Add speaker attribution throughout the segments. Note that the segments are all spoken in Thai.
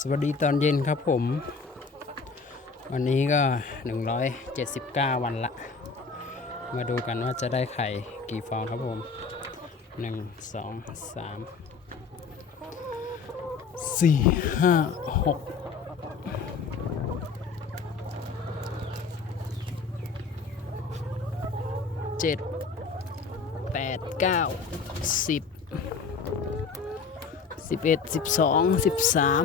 Speaker 1: สวัสดีตอนเย็นครับผม วันนี้ก็ 179 วันละ มาดูกันว่าจะได้ไข่กี่ฟองครับผม 1 2 3 4 5 6เจ็ดแปดเก้าสิบสิบเอ็ดสิบสองสิบสาม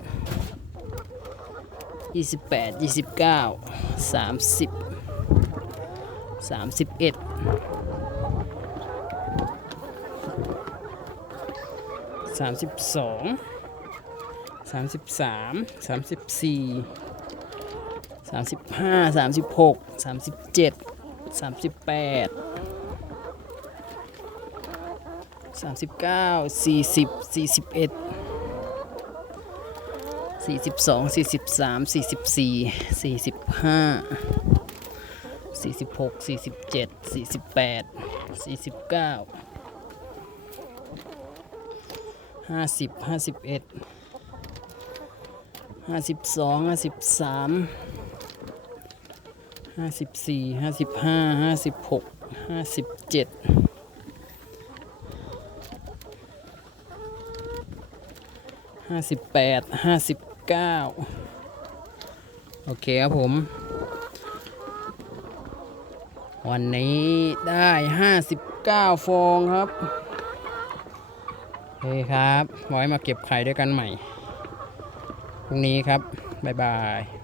Speaker 1: ยี่สิบแปดยี่สิบเก้าสามสิบสามสิบเอ็ดสามสิบสองสามสิบสามสามสิบสี่สามสิบห้าสามสิบหกสามสิบเจ็ดสามสิบแปดสามสิบเก้าสี่สิบสี่สิบเอ็ด สี่สิบสองสี่สิบสามสี่สิบสี่สี่สิบห้าสี่สิบหกสี่สิบเจ็ดสี่สิบแปดสี่สิบเก้าห้าสิบห้าสิบเอ็ดห้าสิบสองห้าสิบสามห้าสิบสี่ห้าสิบห้าห้าสิบหกห้าสิบเจ็ดห้าสิบแปดห้าสิบ โอเคครับผม วันนี้ได้ห้าสิบเก้าฟองครับโอเคครับ ไว้มาเก็บไข่ด้วยกันใหม่ พรุ่งนี้ครับ บ๊ายบาย